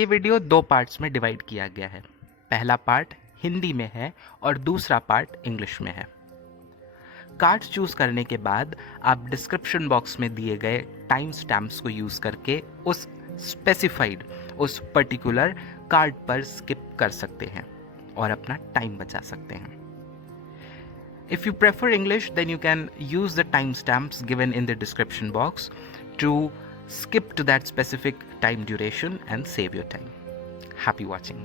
ये वीडियो दो पार्ट्स में डिवाइड किया गया है। पहला पार्ट हिंदी में है और दूसरा पार्ट इंग्लिश में है। कार्ड चूज करने के बाद आप डिस्क्रिप्शन बॉक्स में दिए गए टाइम स्टैम्प्स को यूज करके उस स्पेसिफाइड उस पर्टिकुलर कार्ड पर स्किप कर सकते हैं और अपना टाइम बचा सकते हैं। If you prefer English, then you can use the timestamps given in the description box to skip to that specific time duration and save your time. Happy watching.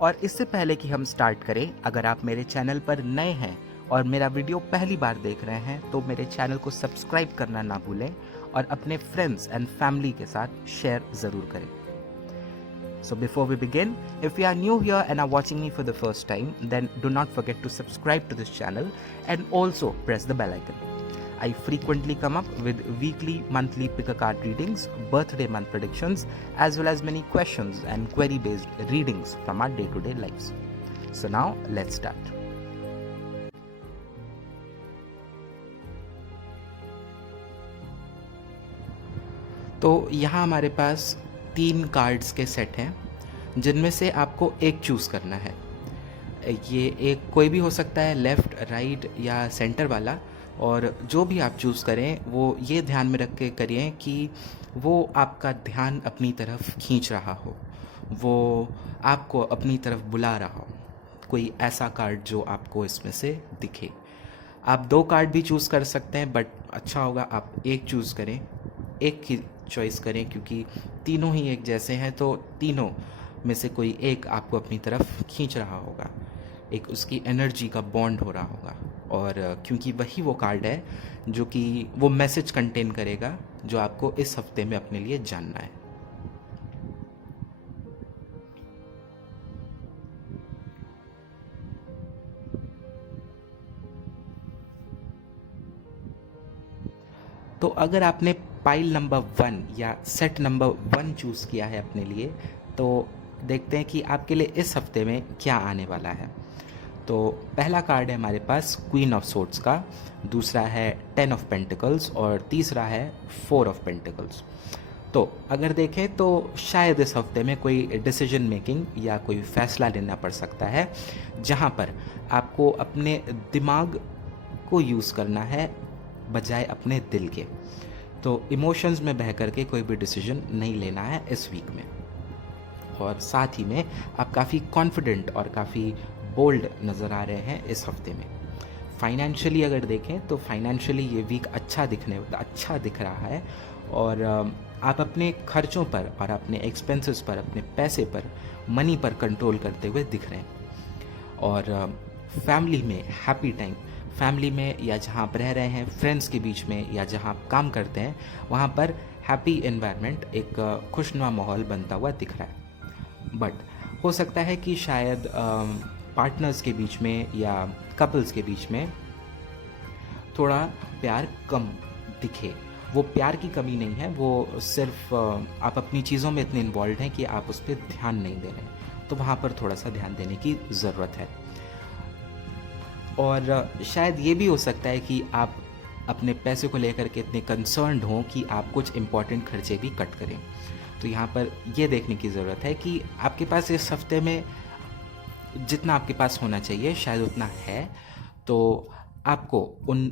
और इससे पहले कि हम स्टार्ट करें, अगर आप मेरे चैनल पर नए हैं और मेरा वीडियो पहली बार देख रहे हैं तो मेरे चैनल को सब्सक्राइब करना ना भूलें और अपने फ्रेंड्स एंड फैमिली के साथ शेयर ज़रूर करें। So before we begin, if you are new here and are watching me for the first time, then do not forget to subscribe to this channel and also press the bell icon. I frequently come up with weekly, monthly pick-a-card readings, birthday month predictions, as well as many questions and query-based readings from our day-to-day lives. So now, let's start. तो यहाँ हमारे पास 3 cards के set हैं जिनमें से आपको एक choose करना है। ये एक कोई भी हो सकता है, लेफ़्ट, राइट या सेंटर वाला, और जो भी आप चूज़ करें वो ये ध्यान में रख के करिए कि वो आपका ध्यान अपनी तरफ खींच रहा हो, वो आपको अपनी तरफ बुला रहा हो। कोई ऐसा कार्ड जो आपको इसमें से दिखे। आप 2 कार्ड भी चूज़ कर सकते हैं, बट अच्छा होगा आप एक चूज़ करें, एक की चॉइस करें, क्योंकि तीनों ही एक जैसे हैं तो तीनों में से कोई एक आपको अपनी तरफ खींच रहा होगा, एक उसकी एनर्जी का बॉन्ड हो रहा होगा। और क्योंकि वही वो कार्ड है जो कि वो मैसेज कंटेन करेगा जो आपको इस हफ्ते में अपने लिए जानना है। तो अगर आपने पाइल नंबर 1 या सेट नंबर 1 चूज़ किया है अपने लिए, तो देखते हैं कि आपके लिए इस हफ्ते में क्या आने वाला है। तो पहला कार्ड है हमारे पास क्वीन ऑफ सोर्ड्स का, दूसरा है 10 ऑफ पेंटिकल्स और तीसरा है 4 ऑफ पेंटिकल्स। तो अगर देखें तो शायद इस हफ्ते में कोई डिसीजन मेकिंग या कोई फैसला लेना पड़ सकता है जहाँ पर आपको अपने दिमाग को यूज़ करना है बजाय अपने दिल के। तो इमोशंस में बह करके कोई भी डिसीजन नहीं लेना है इस वीक में। और साथ ही में आप काफ़ी कॉन्फिडेंट और काफ़ी बोल्ड नज़र आ रहे हैं इस हफ्ते में। फाइनेंशियली अगर देखें तो फाइनेंशियली ये वीक अच्छा दिख रहा है और आप अपने खर्चों पर और अपने एक्सपेंसेस पर, अपने पैसे पर, मनी पर कंट्रोल करते हुए दिख रहे हैं। और फैमिली में हैप्पी टाइम, फैमिली में या जहाँ आप रह रहे हैं, फ्रेंड्स के बीच में या जहाँ आप काम करते हैं, वहाँ पर हैप्पी एनवायरनमेंट, एक खुशनुमा माहौल बनता हुआ दिख रहा है। बट हो सकता है कि शायद पार्टनर्स के बीच में या कपल्स के बीच में थोड़ा प्यार कम दिखे। वो प्यार की कमी नहीं है, वो सिर्फ आप अपनी चीज़ों में इतने इन्वॉल्व हैं कि आप उस पर ध्यान नहीं दे रहे। तो वहाँ पर थोड़ा सा ध्यान देने की ज़रूरत है। और शायद ये भी हो सकता है कि आप अपने पैसे को लेकर के इतने कंसर्न्ड हों कि आप कुछ इम्पॉर्टेंट खर्चे भी कट करें। तो यहाँ पर ये देखने की ज़रूरत है कि आपके पास इस हफ्ते में जितना आपके पास होना चाहिए शायद उतना है, तो आपको उन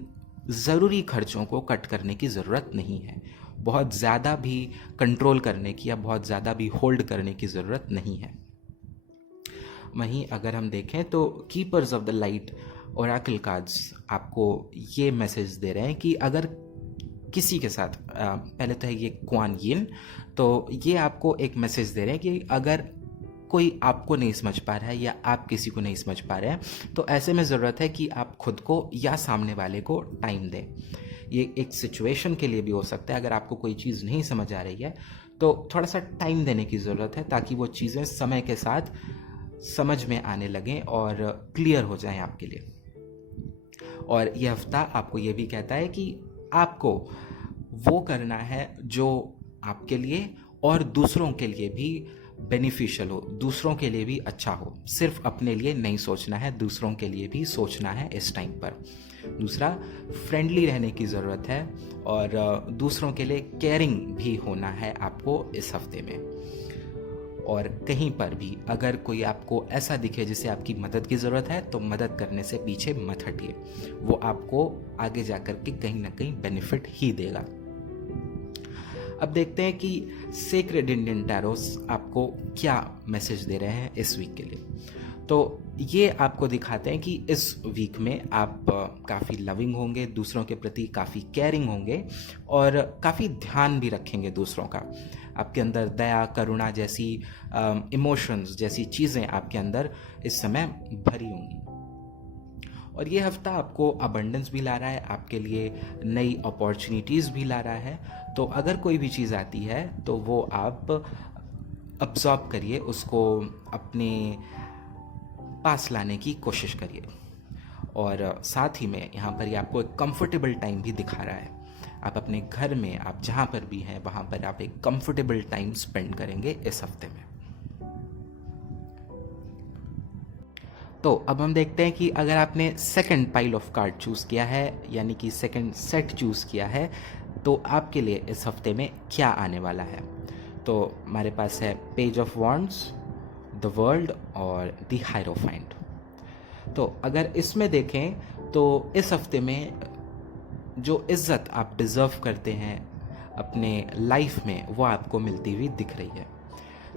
ज़रूरी खर्चों को कट करने की ज़रूरत नहीं है। बहुत ज़्यादा भी कंट्रोल करने की या बहुत ज़्यादा भी होल्ड करने की ज़रूरत नहीं है। वहीं अगर हम देखें तो keepers of the light Oracle cards आपको ये मैसेज दे रहे हैं कि अगर किसी के साथ पहले तो है ये क्वान यिन, तो ये आपको एक मैसेज दे रहे हैं कि अगर कोई आपको नहीं समझ पा रहा है या आप किसी को नहीं समझ पा रहे हैं, तो ऐसे में ज़रूरत है कि आप खुद को या सामने वाले को टाइम दें। ये एक सिचुएशन के लिए भी हो सकता है। अगर आपको कोई चीज़ नहीं समझ आ रही है तो थोड़ा सा टाइम देने की ज़रूरत है ताकि वो चीज़ें समय के साथ समझ में आने लगें और क्लियर हो जाएं आपके लिए। और ये हफ्ता आपको ये भी कहता है कि आपको वो करना है जो आपके लिए और दूसरों के लिए भी बेनिफिशियल हो, दूसरों के लिए भी अच्छा हो। सिर्फ अपने लिए नहीं सोचना है, दूसरों के लिए भी सोचना है इस टाइम पर। दूसरा, फ्रेंडली रहने की ज़रूरत है और दूसरों के लिए केयरिंग भी होना है आपको इस हफ्ते में। और कहीं पर भी अगर कोई आपको ऐसा दिखे जिसे आपकी मदद की ज़रूरत है तो मदद करने से पीछे मत हटिए, वो आपको आगे जाकर के कहीं ना कहीं बेनिफिट ही देगा। अब देखते हैं कि सेक्रेड इंडियन टैरोस आपको क्या मैसेज दे रहे हैं इस वीक के लिए। तो ये आपको दिखाते हैं कि इस वीक में आप काफ़ी लविंग होंगे, दूसरों के प्रति काफ़ी केयरिंग होंगे और काफ़ी ध्यान भी रखेंगे दूसरों का। आपके अंदर दया, करुणा जैसी इमोशंस जैसी चीज़ें आपके अंदर इस समय भरी होंगी। और ये हफ्ता आपको अबंडेंस भी ला रहा है, आपके लिए नई अपॉर्चुनिटीज़ भी ला रहा है। तो अगर कोई भी चीज़ आती है तो वो आप अब्जॉर्ब करिए, उसको अपने पास लाने की कोशिश करिए। और साथ ही में यहाँ पर ये आपको एक कंफर्टेबल टाइम भी दिखा रहा है। आप अपने घर में, आप जहाँ पर भी हैं वहाँ पर आप एक कंफर्टेबल टाइम स्पेंड करेंगे इस हफ्ते में। तो अब हम देखते हैं कि अगर आपने second pile of card choose किया है, यानी कि सेकंड सेट चूज़ किया है, तो आपके लिए इस हफ्ते में क्या आने वाला है। तो हमारे पास है page of wands, the world और द हायरोफाइंट। तो अगर इसमें देखें तो इस हफ्ते में जो इज़्ज़त आप डिज़र्व करते हैं अपने लाइफ में वो आपको मिलती हुई दिख रही है,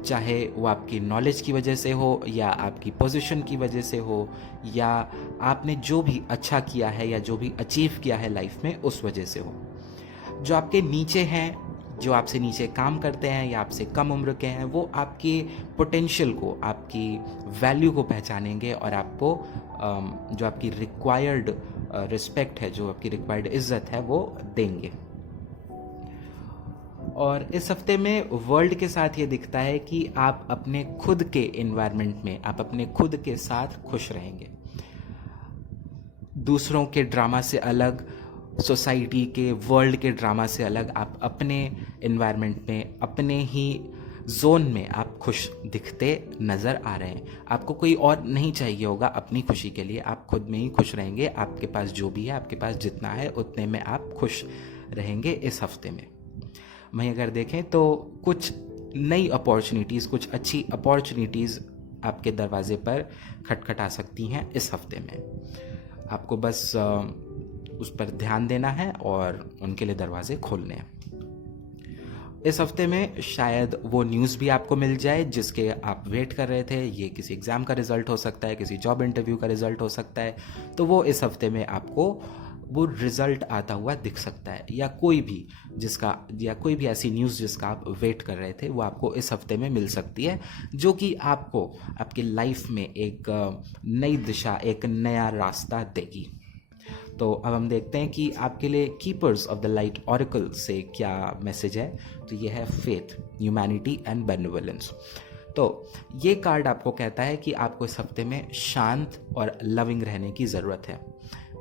चाहे वो आपकी नॉलेज की वजह से हो या आपकी पोजीशन की वजह से हो या आपने जो भी अच्छा किया है या जो भी अचीव किया है लाइफ में उस वजह से हो। जो आपके नीचे हैं, जो आपसे नीचे काम करते हैं या आपसे कम उम्र के हैं, वो आपके पोटेंशियल को, आपकी वैल्यू को पहचानेंगे और आपको जो आपकी रिक्वायर्ड रिस्पेक्ट है, जो आपकी रिक्वायर्ड इज्जत है, वो देंगे। और इस हफ्ते में वर्ल्ड के साथ ये दिखता है कि आप अपने खुद के इन्वायरमेंट में, आप अपने खुद के साथ खुश रहेंगे। दूसरों के ड्रामा से अलग, सोसाइटी के, वर्ल्ड के ड्रामा से अलग आप अपने इन्वायरमेंट में, अपने ही जोन में आप खुश दिखते नज़र आ रहे हैं। आपको कोई और नहीं चाहिए होगा अपनी खुशी के लिए, आप खुद में ही खुश रहेंगे। आपके पास जो भी है, आपके पास जितना है उतने में आप खुश रहेंगे इस हफ्ते में। वहीं अगर देखें तो कुछ नई अपॉर्चुनिटीज़, कुछ अच्छी अपॉर्चुनिटीज़ आपके दरवाजे पर खटखटा सकती हैं इस हफ्ते में। आपको बस उस पर ध्यान देना है और उनके लिए दरवाजे खोलने हैं। इस हफ्ते में शायद वो न्यूज़ भी आपको मिल जाए जिसके आप वेट कर रहे थे। ये किसी एग्ज़ाम का रिज़ल्ट हो सकता है, किसी जॉब इंटरव्यू का रिज़ल्ट हो सकता है। तो वो इस हफ्ते में आपको वो रिज़ल्ट आता हुआ दिख सकता है, या कोई भी ऐसी न्यूज़ जिसका आप वेट कर रहे थे वो आपको इस हफ्ते में मिल सकती है, जो कि आपको आपकी लाइफ में एक नई दिशा, एक नया रास्ता देगी। तो अब हम देखते हैं कि आपके लिए keepers of the light oracle से क्या मैसेज है। तो ये है फेथ, ह्यूमैनिटी एंड बेनेवोलेंस। तो ये कार्ड आपको कहता है कि आपको इस हफ्ते में शांत और लविंग रहने की ज़रूरत है।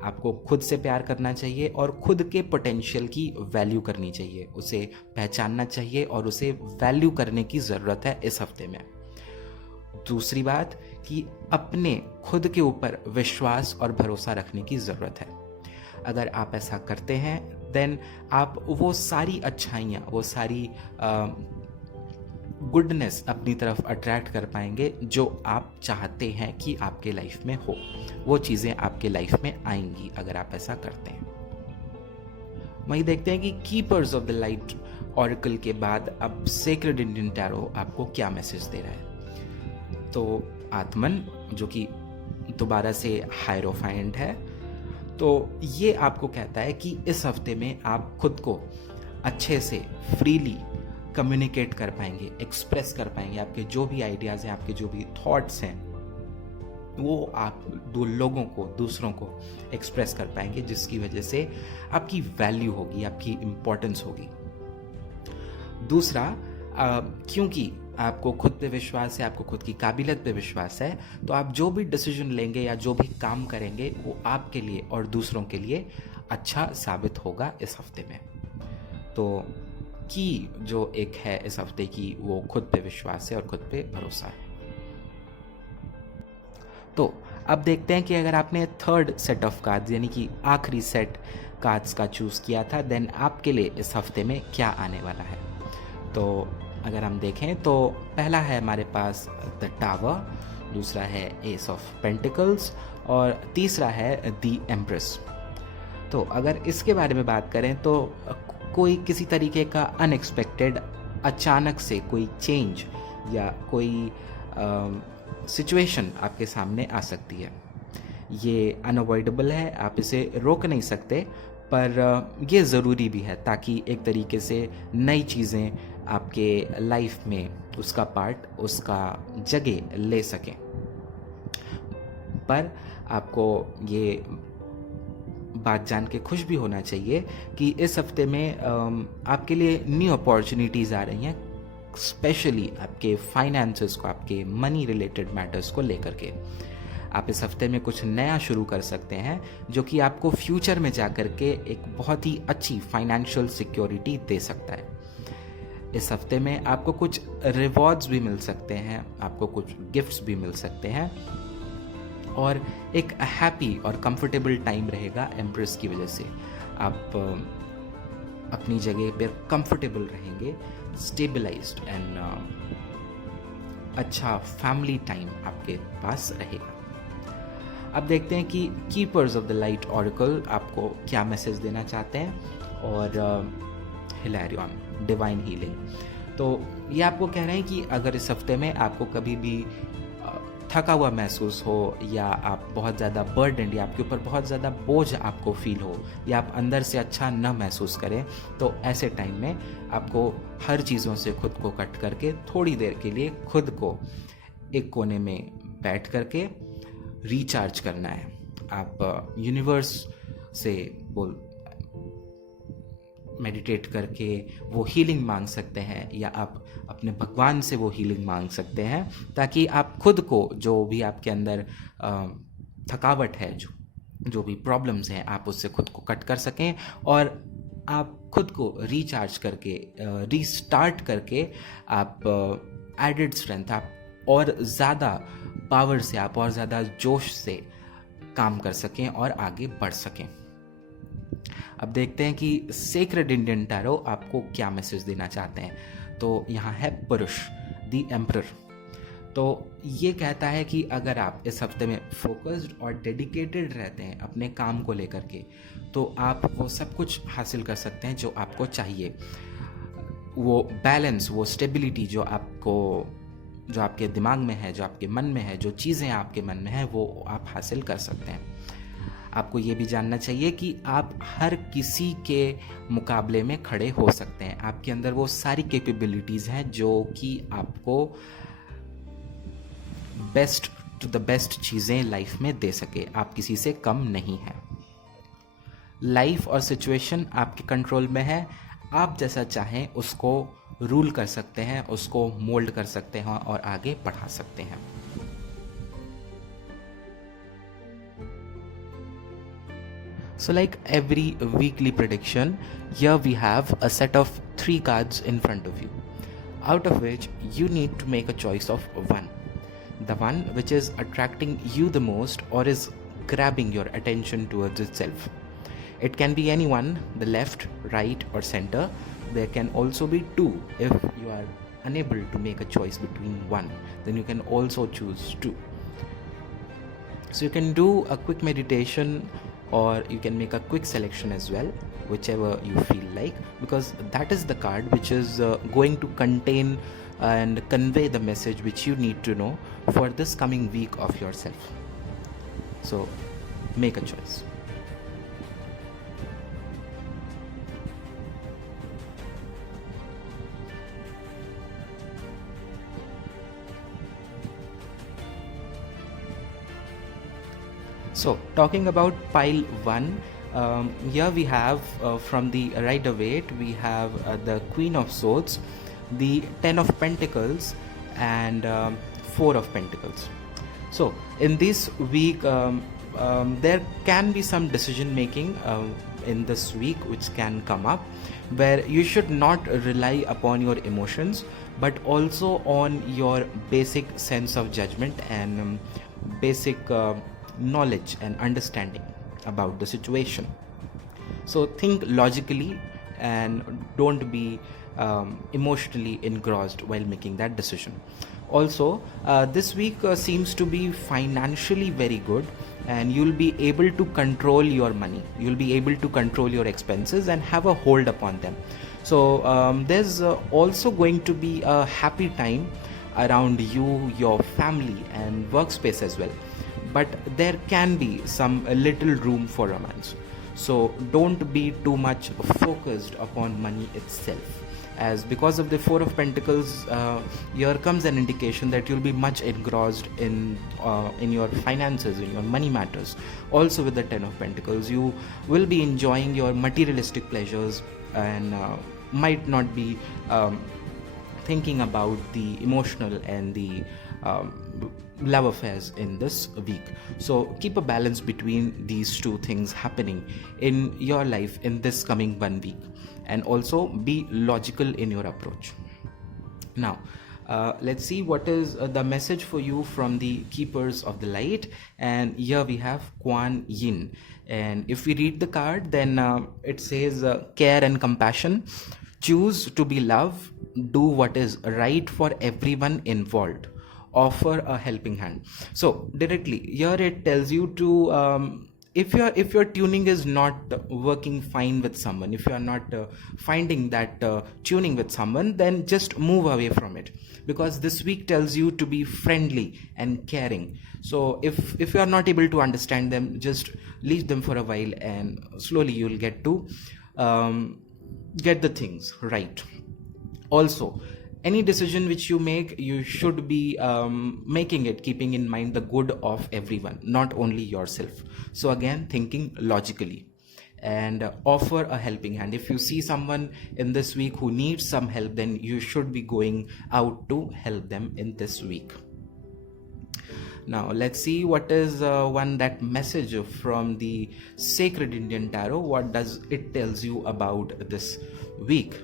आपको खुद से प्यार करना चाहिए और खुद के पोटेंशियल की वैल्यू करनी चाहिए, उसे पहचानना चाहिए और उसे वैल्यू करने की ज़रूरत है इस हफ्ते में। दूसरी बात कि अपने खुद के ऊपर विश्वास और भरोसा रखने की ज़रूरत है। अगर आप ऐसा करते हैं देन आप वो सारी अच्छाइयाँ, वो सारी गुडनेस अपनी तरफ अट्रैक्ट कर पाएंगे जो आप चाहते हैं कि आपके लाइफ में हो। वो चीज़ें आपके लाइफ में आएंगी अगर आप ऐसा करते हैं। वहीं देखते हैं कि keepers of the light oracle के बाद अब सेक्रेड इंडियन टैरो आपको क्या मैसेज दे रहा है। तो आत्मन, जो कि दोबारा से हायरोफाइंट है, तो ये आपको कहता है कि इस हफ्ते में आप खुद को अच्छे से फ्रीली कम्युनिकेट कर पाएंगे, एक्सप्रेस कर पाएंगे। आपके जो भी आइडियाज़ हैं, आपके जो भी थॉट्स हैं, वो आप लोगों को, दूसरों को एक्सप्रेस कर पाएंगे, जिसकी वजह से आपकी वैल्यू होगी, आपकी इम्पोर्टेंस होगी। दूसरा, क्योंकि आपको खुद पे विश्वास है, आपको खुद की काबिलियत पे विश्वास है, तो आप जो भी डिसीजन लेंगे या जो भी काम करेंगे वो आपके लिए और दूसरों के लिए अच्छा साबित होगा इस हफ्ते में। तो की जो एक है इस हफ्ते की, वो खुद पे विश्वास है और खुद पे भरोसा है। तो अब देखते हैं कि अगर आपने थर्ड सेट ऑफ कार्ड्स यानी कि आखिरी सेट कार्ड्स का चूज़ किया था, देन आपके लिए इस हफ्ते में क्या आने वाला है। तो अगर हम देखें तो पहला है हमारे पास द टावर, दूसरा है एस ऑफ पेंटिकल्स और तीसरा है द एम्प्रेस। तो अगर इसके बारे में बात करें तो कोई किसी तरीके का अनएक्सपेक्टेड अचानक से कोई चेंज या कोई सिचुएशन आपके सामने आ सकती है। ये अनअवॉइडेबल है, आप इसे रोक नहीं सकते, पर ये ज़रूरी भी है ताकि एक तरीके से नई चीज़ें आपके लाइफ में उसका पार्ट, उसका जगह ले सकें। पर आपको ये बात जान के खुश भी होना चाहिए कि इस हफ्ते में आपके लिए न्यू अपॉर्चुनिटीज़ आ रही हैं, स्पेशली आपके फाइनेंसेस को, आपके मनी रिलेटेड मैटर्स को लेकर के। आप इस हफ्ते में कुछ नया शुरू कर सकते हैं जो कि आपको फ्यूचर में जा कर के एक बहुत ही अच्छी फाइनेंशियल सिक्योरिटी दे सकता है। इस हफ्ते में आपको कुछ रिवॉर्ड्स भी मिल सकते हैं, आपको कुछ गिफ्ट्स भी मिल सकते हैं और एक हैप्पी और कंफर्टेबल टाइम रहेगा एम्प्रेस की वजह से। आप अपनी जगह पर कंफर्टेबल रहेंगे, स्टेबलाइज्ड एंड अच्छा फैमिली टाइम आपके पास रहेगा। अब देखते हैं कि keepers of the light oracle आपको क्या मैसेज देना चाहते हैं। और हिलैरियन डिवाइन हीलिंग, तो ये आपको कह रहे हैं कि अगर इस हफ्ते में आपको कभी भी थका हुआ महसूस हो या आप बहुत ज़्यादा बर्डन या आपके ऊपर बहुत ज़्यादा बोझ आपको फील हो या आप अंदर से अच्छा न महसूस करें, तो ऐसे टाइम में आपको हर चीज़ों से खुद को कट करके थोड़ी देर के लिए खुद को एक कोने में बैठ करके रिचार्ज करना है। आप यूनिवर्स से मेडिटेट करके वो हीलिंग मांग सकते हैं या आप अपने भगवान से वो हीलिंग मांग सकते हैं ताकि आप खुद को, जो भी आपके अंदर थकावट है, जो भी प्रॉब्लम्स हैं, आप उससे खुद को कट कर सकें और आप खुद को रिचार्ज करके रीस्टार्ट करके आप एडेड स्ट्रेंथ, आप और ज़्यादा पावर से, आप और ज़्यादा जोश से काम कर सकें और आगे बढ़ सकें। अब देखते हैं कि सेक्रेड इंडियन टैरो आपको क्या मैसेज देना चाहते हैं। तो यहाँ है पुरुष, द एम्परर। तो ये कहता है कि अगर आप इस हफ्ते में फोकस्ड और डेडिकेटेड रहते हैं अपने काम को लेकर के, तो आप वो सब कुछ हासिल कर सकते हैं जो आपको चाहिए। वो बैलेंस, वो स्टेबिलिटी जो आपके दिमाग में है, जो आपके मन में है, जो चीज़ें आपके मन में है, वो आप हासिल कर सकते हैं। आपको ये भी जानना चाहिए कि आप हर किसी के मुकाबले में खड़े हो सकते हैं। आपके अंदर वो सारी कैपेबिलिटीज़ हैं जो कि आपको बेस्ट टू द बेस्ट चीज़ें लाइफ में दे सके। आप किसी से कम नहीं हैं। लाइफ और सिचुएशन आपके कंट्रोल में है। आप जैसा चाहें उसको रूल कर सकते हैं, उसको मोल्ड कर सकते हैं और आगे बढ़ा सकते हैं। So like every weekly prediction, here we have a set of 3 cards in front of you, out of which you need to make a choice of one. The one which is attracting you the most or is grabbing your attention towards itself. It can be anyone, the left, right or center. There can also be two. If you are unable to make a choice between one, then you can also choose two. So you can do a quick meditation or you can make a quick selection as well, whichever you feel like, because that is the card which is going to contain and convey the message which you need to know for this coming week of yourself. So make a choice. So talking about pile 1, here we have from the right of it, we have the Queen of Swords, the 10 of Pentacles and 4 of Pentacles. So in this week there can be some decision making in this week which can come up, where you should not rely upon your emotions but also on your basic sense of judgment and basic knowledge and understanding about the situation. So think logically and don't be emotionally engrossed while making that decision. Also, this week seems to be financially very good, and you'll be able to control your money. You'll be able to control your expenses and have a hold upon them. So there's also going to be a happy time around you, your family, and workspace as well. But there can be some a little room for romance. So don't be too much focused upon money itself, as because of the Four of Pentacles, here comes an indication that you'll be much engrossed in your finances, in your money matters. Also with the Ten of Pentacles, you will be enjoying your materialistic pleasures and might not be thinking about the emotional and the love affairs in this week. So keep a balance between these two things happening in your life in this coming 1 week, and also be logical in your approach. Now let's see what is the message for you from the Keepers of the Light. And here we have Kuan Yin, and if we read the card, then it says care and compassion, choose to be love, do what is right for everyone involved, offer a helping hand. So directly here it tells you to if your tuning is not working fine with someone, if you are not finding that tuning with someone, then just move away from it, because this week tells you to be friendly and caring. So if you are not able to understand them, just leave them for a while, and slowly you'll get to get the things right. Also, any decision which you make, you should be making it keeping in mind the good of everyone, not only yourself. So again, thinking logically, and offer a helping hand. If you see someone in this week who needs some help, then you should be going out to help them in this week. Now let's see what is that message from the Sacred Indian Tarot. What does it tells you about this week?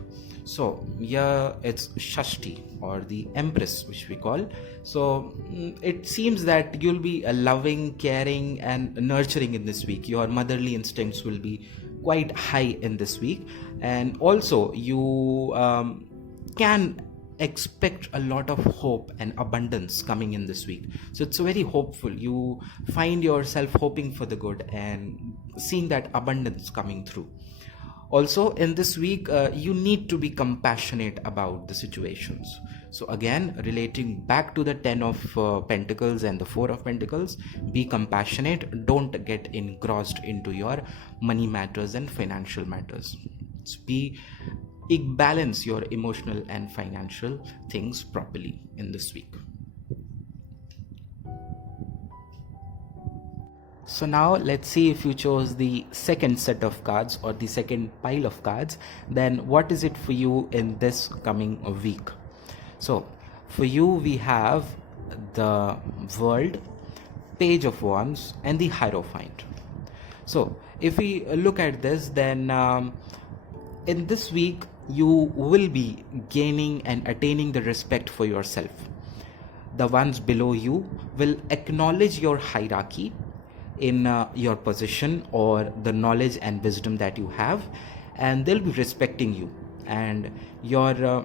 So here it's Shashti, or the Empress, which we call. So it seems that you'll be loving, caring, and nurturing in this week. Your motherly instincts will be quite high in this week, and also you can expect a lot of hope and abundance coming in this week. So it's very hopeful. You find yourself hoping for the good and seeing that abundance coming through. Also in this week, you need to be compassionate about the situations. So again, relating back to the Ten of Pentacles and the Four of Pentacles, be compassionate. Don't get engrossed into your money matters and financial matters. So balance your emotional and financial things properly in this week. So now let's see, if you chose the second set of cards or the second pile of cards, then what is it for you in this coming week? So for you, we have the World, Page of Wands, and the Hierophant. So if we look at this, then in this week you will be gaining and attaining the respect for yourself. The ones below you will acknowledge your hierarchy in your position or the knowledge and wisdom that you have, and they'll be respecting you, and your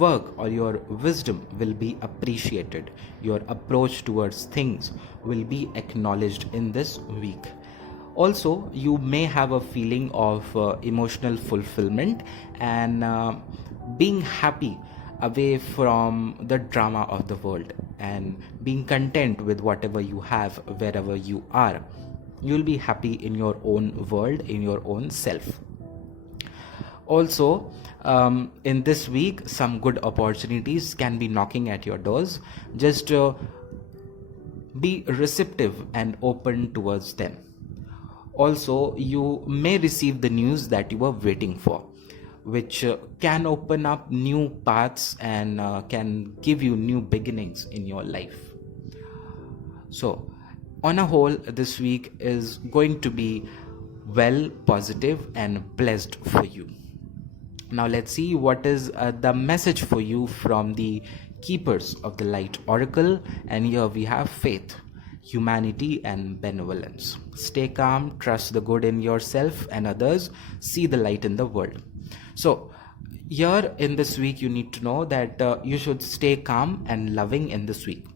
work or your wisdom will be appreciated. Your approach towards things will be acknowledged in this week. Also, you may have a feeling of emotional fulfillment and being happy away from the drama of the world, and being content with whatever you have wherever you are. You'll be happy in your own world, in your own self. Also, in this week, some good opportunities can be knocking at your doors. Just be receptive and open towards them. Also, you may receive the news that you were waiting for, which can open up new paths and can give you new beginnings in your life. So on a whole, this week is going to be well, positive, and blessed for you. Now let's see what is the message for you from the keepers of the light oracle, and here we have faith, humanity, and benevolence. Stay calm, trust the good in yourself and others, see the light in the world. So here in this week, you need to know that you should stay calm and loving in this week.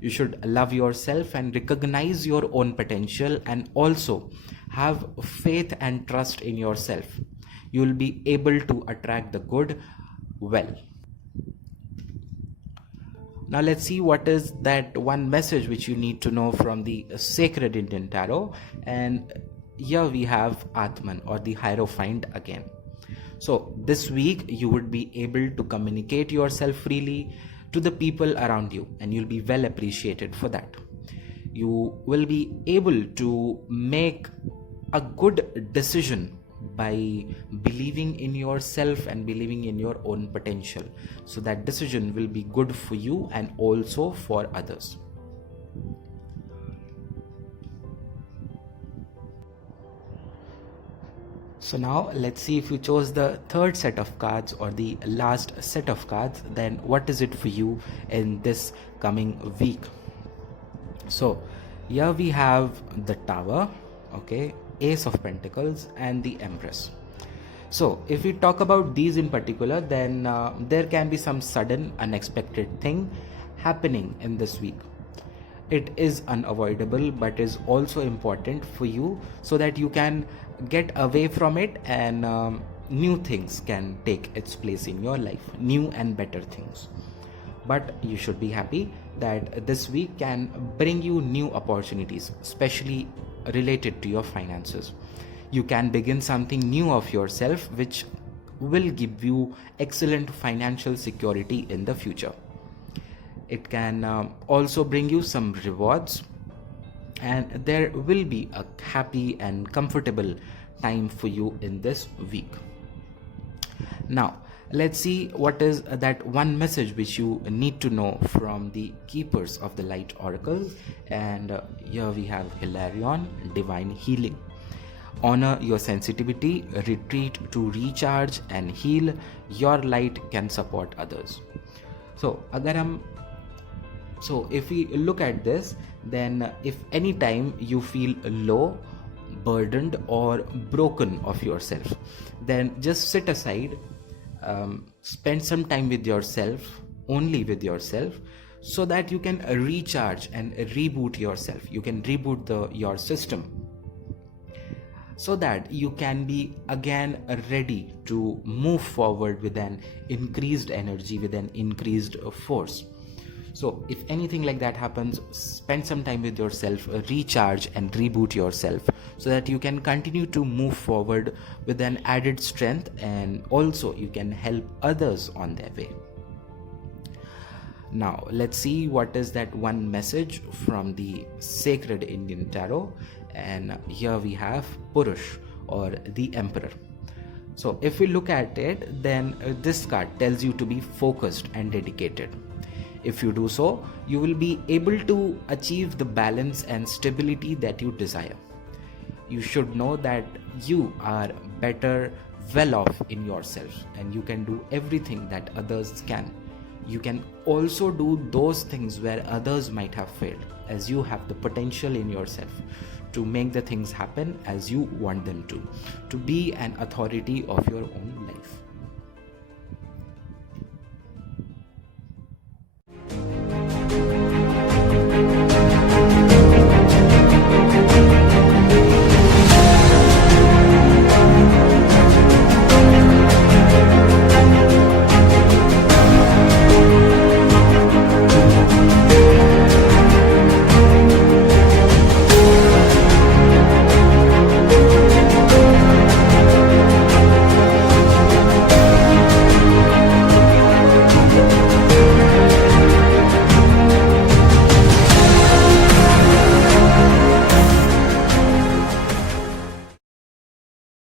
You should love yourself and recognize your own potential, and also have faith and trust in yourself. You will be able to attract the good well. Now let's see what is that one message which you need to know from the Sacred Indian Tarot. And here we have Atman, or the Hierophant again. So this week you would be able to communicate yourself freely to the people around you, and you'll be well appreciated for that. You will be able to make a good decision by believing in yourself and believing in your own potential. So that decision will be good for you and also for others. So now let's see, if you chose the third set of cards or the last set of cards, then what is it for you in this coming week? So here we have the Tower, okay, Ace of Pentacles, and the Empress. So if we talk about these in particular, then there can be some sudden unexpected thing happening in this week. It is unavoidable, but is also important for you so that you can get away from it, and new things can take its place in your life, new and better things. But you should be happy that this week can bring you new opportunities, especially related to your finances. You can begin something new of yourself, which will give you excellent financial security in the future. It can also bring you some rewards, and there will be a happy and comfortable time for you in this week. Now let's see what is that one message which you need to know from the Keepers of the Light Oracle. And here we have Hilarion, Divine Healing. Honor your sensitivity, retreat to recharge and heal. Your light can support others. So if we look at this, then if any time you feel low, burdened, or broken of yourself, then just sit aside, spend some time with yourself, only with yourself, so that you can recharge and reboot yourself. You can reboot your system, so that you can be again ready to move forward with an increased energy, with an increased force. So if anything like that happens, spend some time with yourself, recharge and reboot yourself, so that you can continue to move forward with an added strength, and also you can help others on their way. Now let's see what is that one message from the Sacred Indian Tarot. And here we have Purush, or the Emperor. So if we look at it, then this card tells you to be focused and dedicated. If you do so, you will be able to achieve the balance and stability that you desire. You should know that you are better, well off in yourself, and you can do everything that others can. You can also do those things where others might have failed, as you have the potential in yourself to make the things happen as you want them to be an authority of your own life.